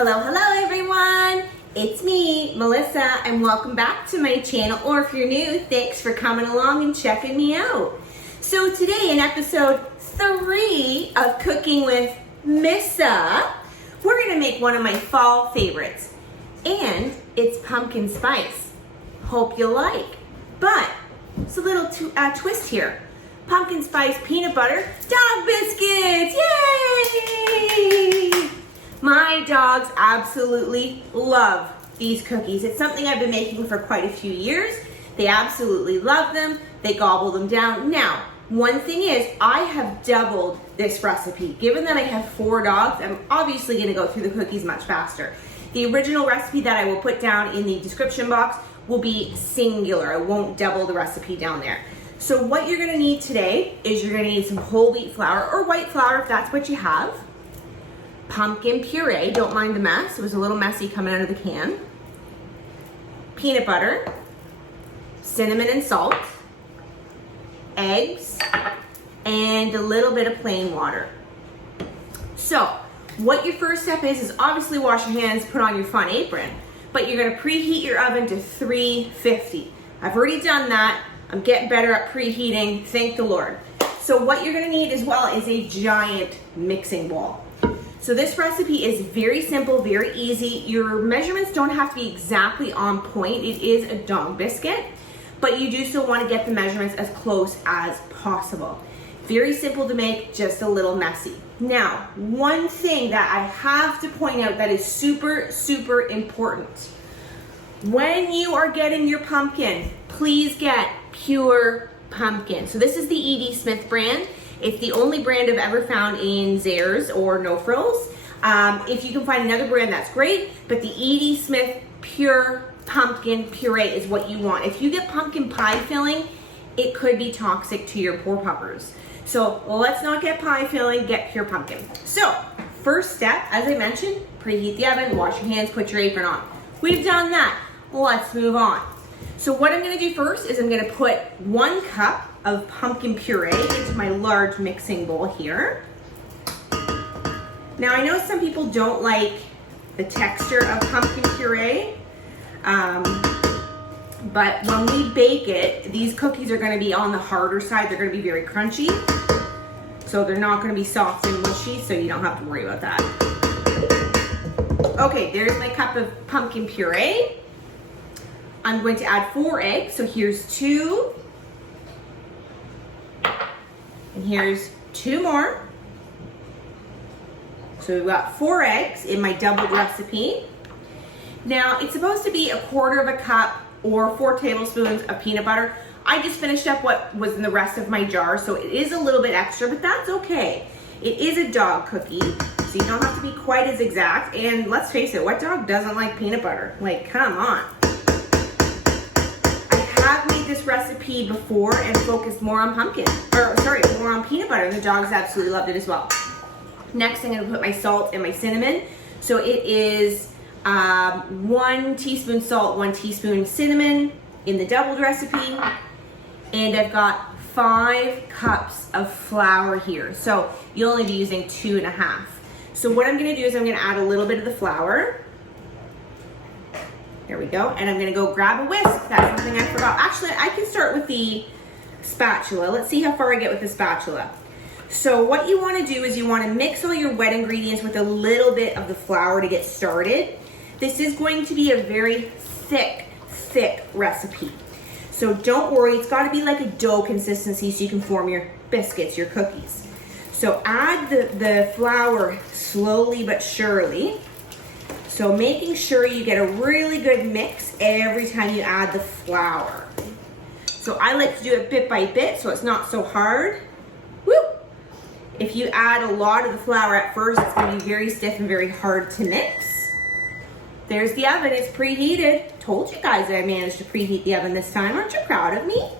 Hello everyone! It's me, Melissa, and welcome back to my channel, or if you're new, thanks for coming along and checking me out. So today in episode 3 of Cooking with Missa, we're gonna make one of my fall favorites, and it's pumpkin spice. Hope you like. But it's a little twist here. Pumpkin spice peanut butter dog biscuits, yay! My dogs absolutely love these cookies. It's something I've been making for quite a few years. They absolutely love them. They gobble them down. Now, one thing is, I have doubled this recipe. Given that I have 4 dogs, I'm obviously gonna go through the cookies much faster. The original recipe that I will put down in the description box will be singular. I won't double the recipe down there. So what you're gonna need today is you're gonna need some whole wheat flour or white flour if that's what you have. Pumpkin puree, don't mind the mess. It was a little messy coming out of the can. Peanut butter, cinnamon and salt, eggs, and a little bit of plain water. So, what your first step is obviously wash your hands, put on your fun apron, but you're gonna preheat your oven to 350. I've already done that. I'm getting better at preheating, thank the Lord. So what you're gonna need as well is a giant mixing bowl. So this recipe is very simple, very easy. Your measurements don't have to be exactly on point. It is a dog biscuit, but you do still want to get the measurements as close as possible. Very simple to make, just a little messy. Now, one thing that I have to point out that is super, super important. When you are getting your pumpkin, please get pure pumpkin. So this is the E.D. Smith brand. It's the only brand I've ever found in Zehrs or No Frills. If you can find another brand, that's great, but the E.D. Smith pure pumpkin puree is what you want. If you get pumpkin pie filling, it could be toxic to your poor puppers. So let's not get pie filling, get pure pumpkin. So first step, as I mentioned, preheat the oven, wash your hands, put your apron on. We've done that. Let's move on. So what I'm gonna do first is I'm gonna put 1 cup of pumpkin puree into my large mixing bowl here. Now I know some people don't like the texture of pumpkin puree, but when we bake it, these cookies are gonna be on the harder side. They're gonna be very crunchy. So they're not gonna be soft and mushy, so you don't have to worry about that. Okay, there's my cup of pumpkin puree. I'm going to add 4 eggs, so here's 2. And here's 2 more. So we've got 4 eggs in my doubled recipe. Now, it's supposed to be 1/4 cup or 4 tablespoons of peanut butter. I just finished up what was in the rest of my jar, so it is a little bit extra, but that's okay. It is a dog cookie, so you don't have to be quite as exact. And let's face it, what dog doesn't like peanut butter? Like, come on. I've made this recipe before and focused more on more on peanut butter, and the dogs absolutely loved it as well. Next, I'm gonna put my salt and my cinnamon. So it is 1 teaspoon salt, 1 teaspoon cinnamon in the doubled recipe. And I've got 5 cups of flour here. So you'll only be using 2.5. So what I'm gonna do is I'm gonna add a little bit of the flour. There we go, and I'm gonna go grab a whisk. That's something I forgot. Actually, I can start with the spatula. Let's see how far I get with the spatula. So what you wanna do is you wanna mix all your wet ingredients with a little bit of the flour to get started. This is going to be a very thick recipe. So don't worry, it's gotta be like a dough consistency so you can form your biscuits, your cookies. So add the flour slowly but surely. So making sure you get a really good mix every time you add the flour. So I like to do it bit by bit so it's not so hard. Woo! If you add a lot of the flour at first, it's gonna be very stiff and very hard to mix. There's the oven, it's preheated. Told you guys that I managed to preheat the oven this time. Aren't you proud of me?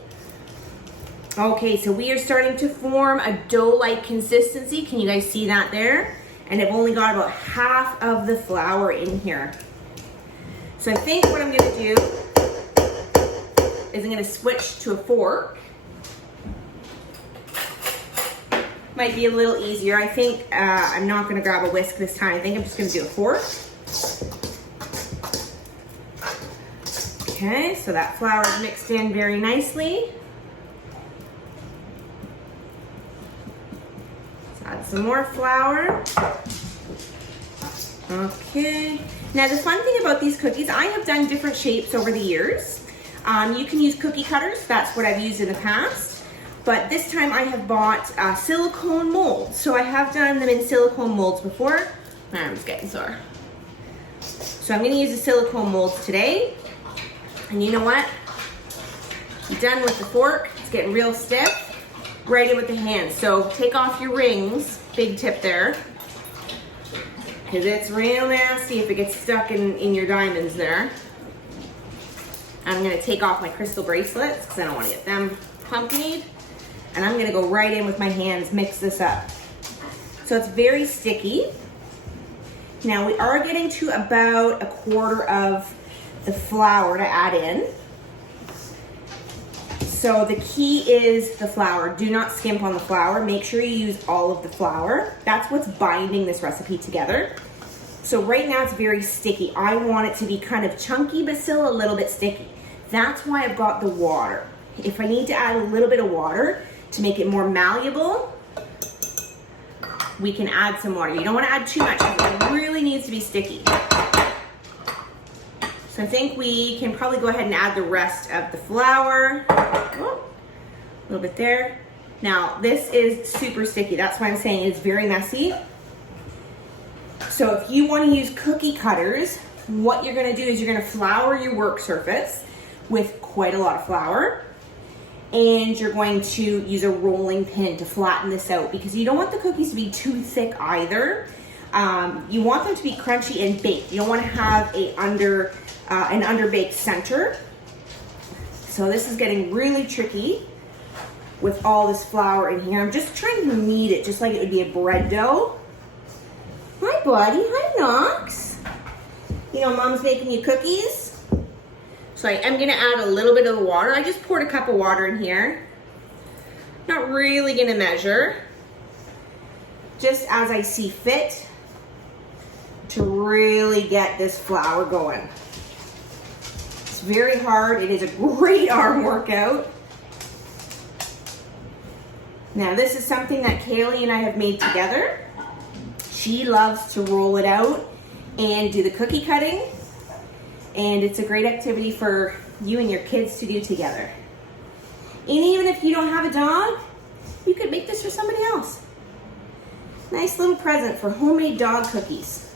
Okay, so we are starting to form a dough-like consistency. Can you guys see that there? And I've only got about half of the flour in here. So I think what I'm gonna do is I'm gonna switch to a fork. Might be a little easier. I think I'm not gonna grab a whisk this time. I think I'm just gonna do a fork. Okay, so that flour is mixed in very nicely. Let's add some more flour. Okay. Now the fun thing about these cookies, I have done different shapes over the years. You can use cookie cutters. That's what I've used in the past. But this time I have bought silicone molds. So I have done them in silicone molds before. My arm's getting sore. So I'm going to use the silicone molds today. And you know what? I'm done with the fork. It's getting real stiff. Right in with the hands. So take off your rings. Big tip there. Because it's real nasty if it gets stuck in your diamonds there. I'm going to take off my crystal bracelets because I don't want to get them pumpkined. And I'm going to go right in with my hands, mix this up. So it's very sticky. Now we are getting to about 1/4 of the flour to add in. So the key is the flour. Do not skimp on the flour. Make sure you use all of the flour. That's what's binding this recipe together. So right now it's very sticky. I want it to be kind of chunky, but still a little bit sticky. That's why I've got the water. If I need to add a little bit of water to make it more malleable, we can add some water. You don't want to add too much because it really needs to be sticky. So I think we can probably go ahead and add the rest of the flour. Oh, a little bit there. Now this is super sticky. That's why I'm saying it's very messy. So if you want to use cookie cutters, what you're going to do is you're going to flour your work surface with quite a lot of flour. And you're going to use a rolling pin to flatten this out because you don't want the cookies to be too thick either. You want them to be crunchy and baked. You don't want to have an underbaked center. So this is getting really tricky with all this flour in here. I'm just trying to knead it just like it would be a bread dough. Hi, buddy. Hi, Knox. You know, Mom's making you cookies. So I am going to add a little bit of the water. I just poured a cup of water in here. Not really going to measure. Just as I see fit to really get this flour going. It's very hard. It is a great arm workout. Now this is something that Kaylee and I have made together. She loves to roll it out and do the cookie cutting. And it's a great activity for you and your kids to do together. And even if you don't have a dog, you could make this for somebody else. Nice little present for homemade dog cookies.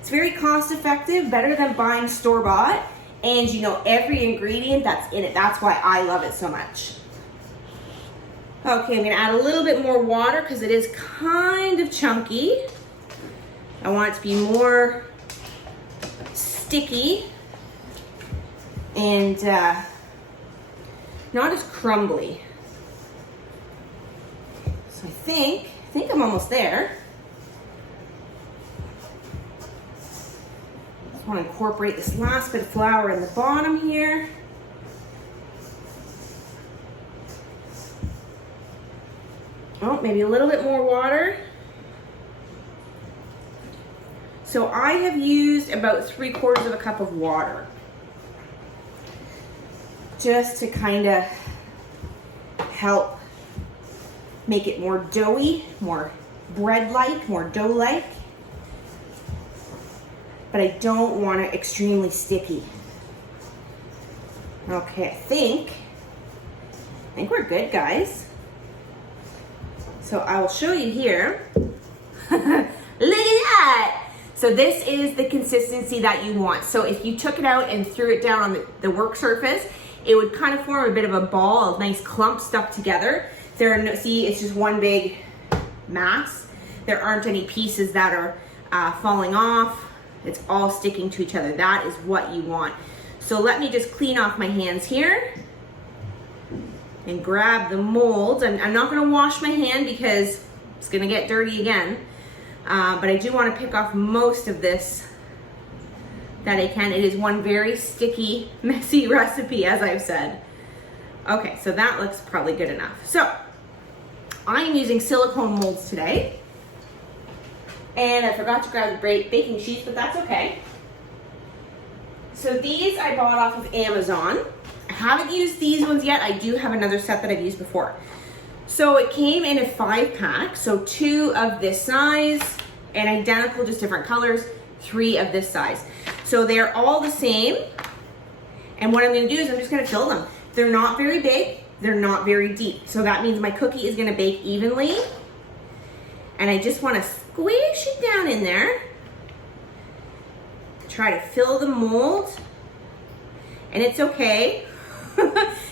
It's very cost effective, better than buying store-bought. And you know every ingredient that's in it. That's why I love it so much. Okay, I'm gonna add a little bit more water because it is kind of chunky. I want it to be more sticky and not as crumbly. So I think I'm almost there. Just want to incorporate this last bit of flour in the bottom here. Oh, maybe a little bit more water. So I have used about 3/4 cup of water just to kind of help make it more doughy, more bread-like, more dough-like. But I don't want it extremely sticky. Okay, I think we're good, guys. So I will show you here. Look at that! So this is the consistency that you want. So if you took it out and threw it down on the work surface, it would kind of form a bit of a ball, a nice clump stuck together. There are no, see, it's just one big mass. There aren't any pieces that are falling off. It's all sticking to each other. That is what you want. So let me just clean off my hands here and grab the molds. I'm not gonna wash my hand because it's gonna get dirty again. But I do want to pick off most of this that I can. It is one very sticky, messy recipe, as I've said. Okay, so that looks probably good enough. So I'm using silicone molds today. And I forgot to grab the baking sheets, but that's okay. So these I bought off of Amazon. I haven't used these ones yet. I do have another set that I've used before. So it came in a 5-pack, so 2 of this size, and identical, just different colors, 3 of this size. So they're all the same, and what I'm gonna do is I'm just gonna fill them. They're not very big, they're not very deep, so that means my cookie is gonna bake evenly, and I just wanna squish it down in there to try to fill the mold, and it's okay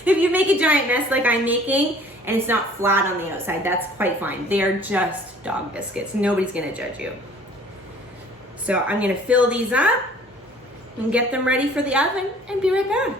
if you make a giant mess like I'm making, and it's not flat on the outside, that's quite fine. They're just dog biscuits. Nobody's gonna judge you. So I'm gonna fill these up and get them ready for the oven and be right back.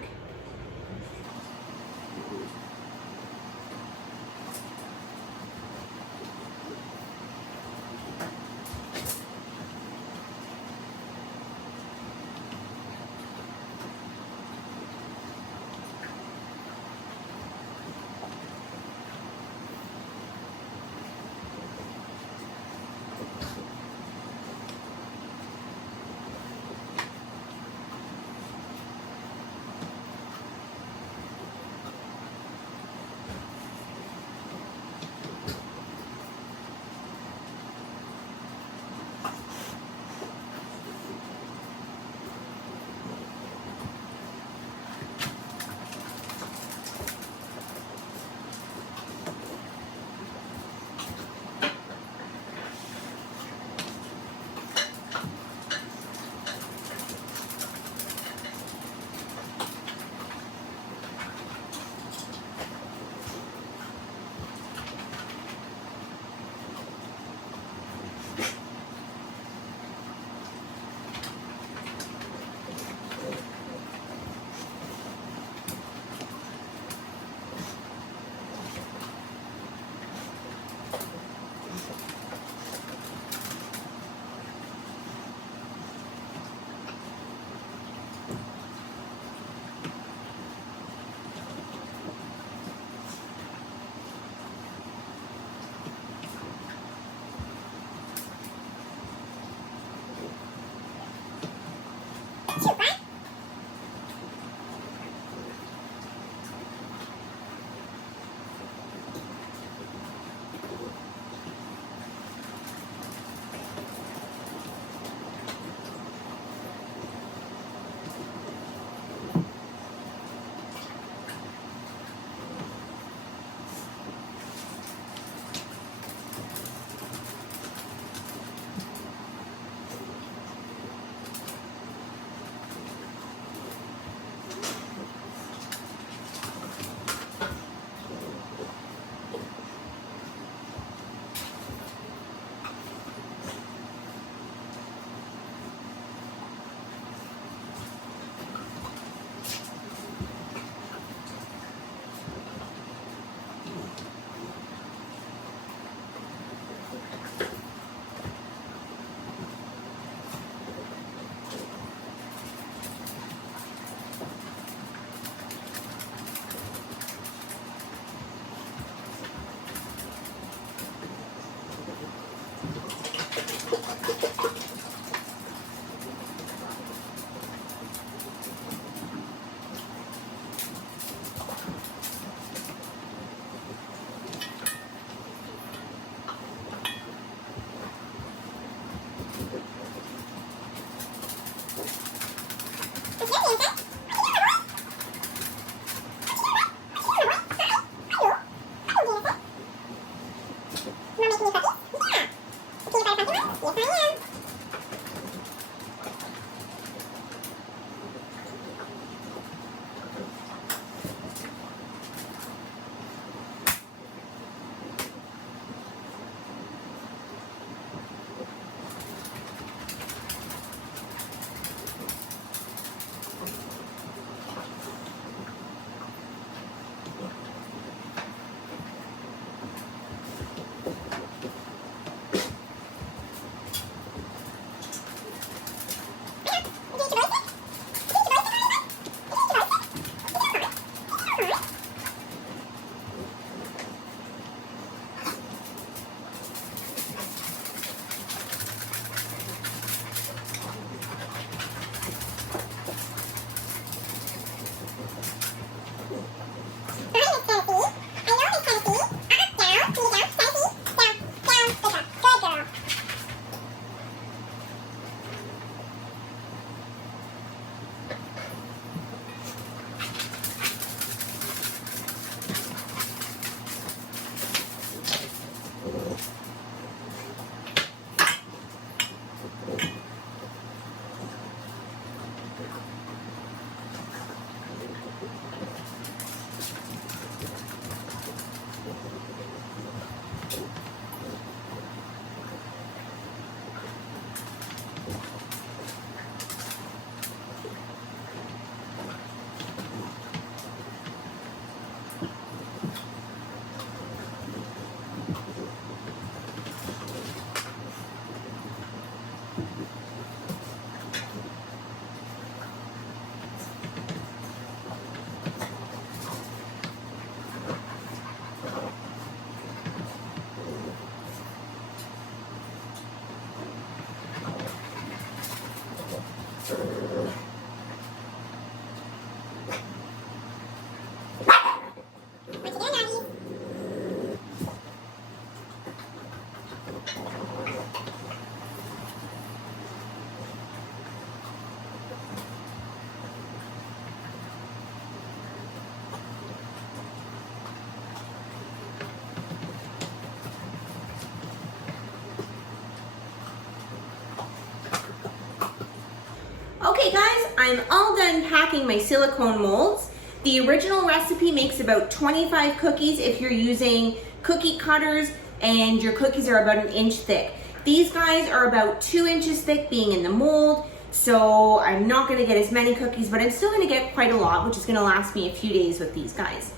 Okay guys, I'm all done packing my silicone molds. The original recipe makes about 25 cookies if you're using cookie cutters and your cookies are about 1 inch thick. These guys are about 2 inches thick being in the mold, so I'm not gonna get as many cookies, but I'm still gonna get quite a lot, which is gonna last me a few days with these guys.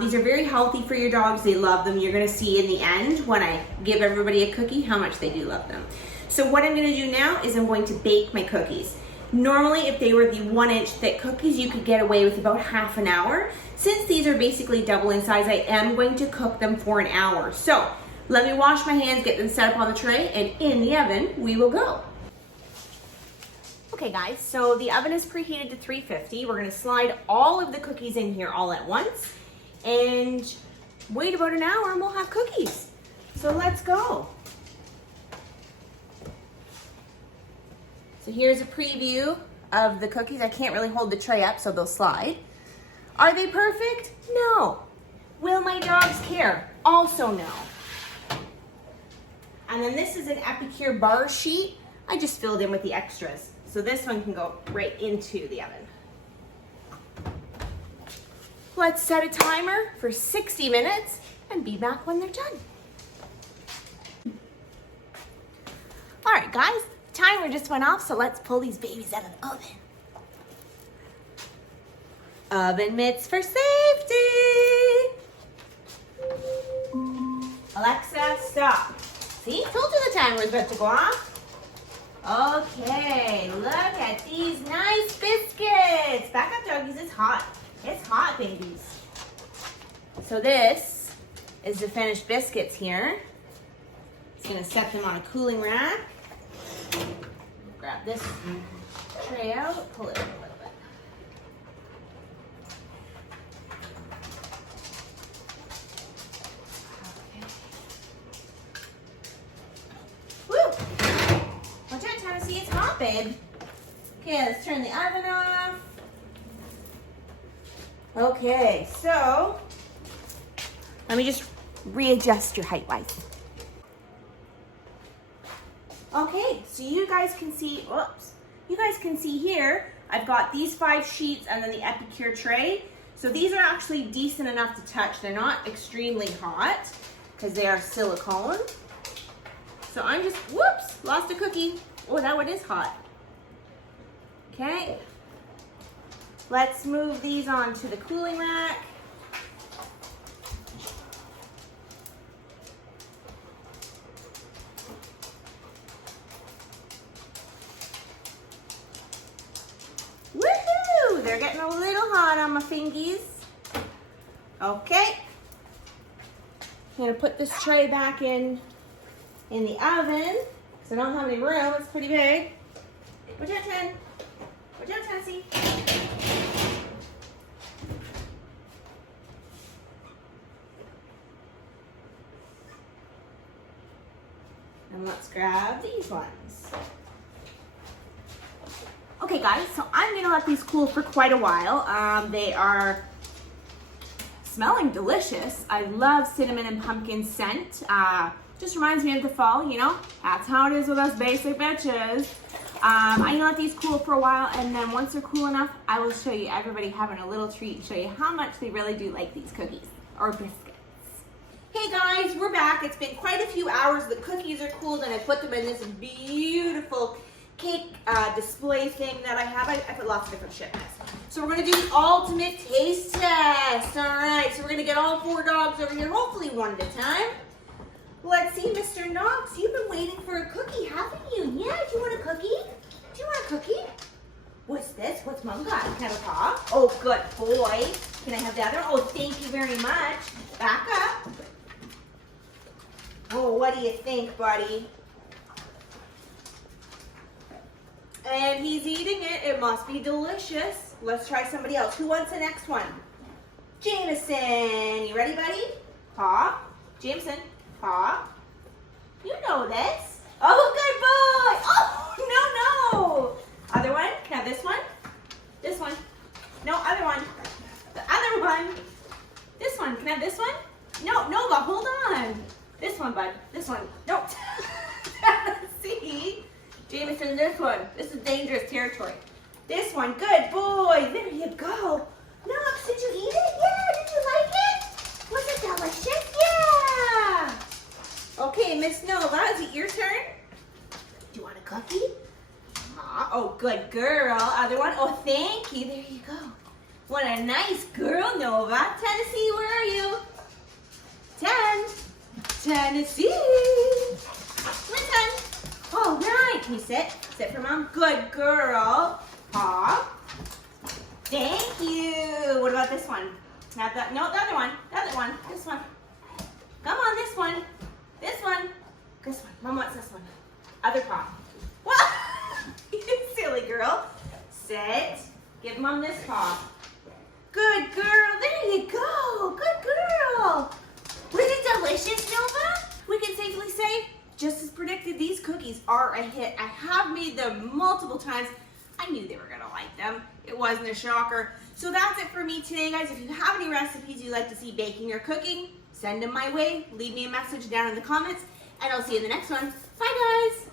These are very healthy for your dogs. They love them. You're gonna see in the end when I give everybody a cookie how much they do love them. So what I'm gonna do now is I'm going to bake my cookies. Normally, if they were the 1 inch thick cookies, you could get away with about half an hour. Since these are basically double in size, I am going to cook them for an hour. So let me wash my hands, get them set up on the tray, and in the oven we will go. Okay guys, so the oven is preheated to 350. We're gonna slide all of the cookies in here all at once and wait about an hour and we'll have cookies. So let's go. So here's a preview of the cookies. I can't really hold the tray up so they'll slide. Are they perfect? No. Will my dogs care? Also no. And then this is an Epicure bar sheet. I just filled in with the extras. So this one can go right into the oven. Let's set a timer for 60 minutes and be back when they're done. All right, guys. Timer just went off, so let's pull these babies out of the oven. Oven mitts for safety. Alexa, stop. See, told you the timer was about to go off. Okay, look at these nice biscuits. Back up, doggies, it's hot. It's hot, babies. So this is the finished biscuits here. Just gonna set them on a cooling rack. Grab this tray out, pull it in a little bit. Okay. Woo! Watch out, Tennessee, it's hot, babe. Okay, let's turn the oven off. Okay, so let me just readjust your height wise. Okay, so you guys can see, you guys can see here, I've got these 5 sheets and then the Epicure tray. So these are actually decent enough to touch. They're not extremely hot because they are silicone. So I'm just, whoops, lost a cookie. Oh, that one is hot. Okay, let's move these onto the cooling rack. They're getting a little hot on my fingies. Okay. I'm gonna put this tray back in the oven because I don't have any room. It's pretty big. Watch out, Ten. Watch out, Tennessee. And let's grab these ones. Okay guys, so I'm gonna let these cool for quite a while. They are smelling delicious. I love cinnamon and pumpkin scent. Just reminds me of the fall, you know? That's how it is with us basic bitches. I'm gonna let these cool for a while, and then once they're cool enough, I will show you everybody having a little treat and show you how much they really do like these cookies or biscuits. Hey guys, we're back. It's been quite a few hours. The cookies are cooled and I put them in this beautiful cake display thing that I have. I put lots of different shit in this. So we're gonna do the ultimate taste test. All right, so we're gonna get all 4 dogs over here, hopefully one at a time. Let's see, Mr. Knox, you've been waiting for a cookie, haven't you? Yeah, do you want a cookie? Do you want a cookie? What's this? What's Mom got? Can I have a paw? Oh, good boy. Can I have the other? Oh, thank you very much. Back up. Oh, what do you think, buddy? And he's eating it. It must be delicious. Let's try somebody else. Who wants the next one? Jameson. You ready, buddy? Paw. Jameson. Paw. You know this. Oh, good boy. Oh, no. Other one. Can I have this one? This one. No, other one. The other one. This one. Can I have this one? No, Nova, hold on. This one, bud. This one. No. See? Jameson, this one. This is dangerous territory. This one. Good boy. There you go. Knox, did you eat it? Yeah. Did you like it? Was it delicious? Yeah. Okay, Miss Nova, is it your turn? Do you want a cookie? Oh, good girl. Other one. Oh, thank you. There you go. What a nice girl, Nova. Tennessee, where are you? 10. Tennessee. Listen. All right. Can you sit? Sit for mom. Good girl. Paw. Thank you. What about this one? Not that. No, the other one. The other one. This one. Come on, this one. This one. This one. Mom wants this one. Other paw. What? You silly girl. Sit. Give mom this paw. Good girl. There you go. Good girl. Was it delicious, Nova? We can safely say, just as predicted, these cookies are a hit. I have made them multiple times. I knew they were going to like them. It wasn't a shocker. So that's it for me today, guys. If you have any recipes you'd like to see baking or cooking, send them my way. Leave me a message down in the comments, and I'll see you in the next one. Bye, guys.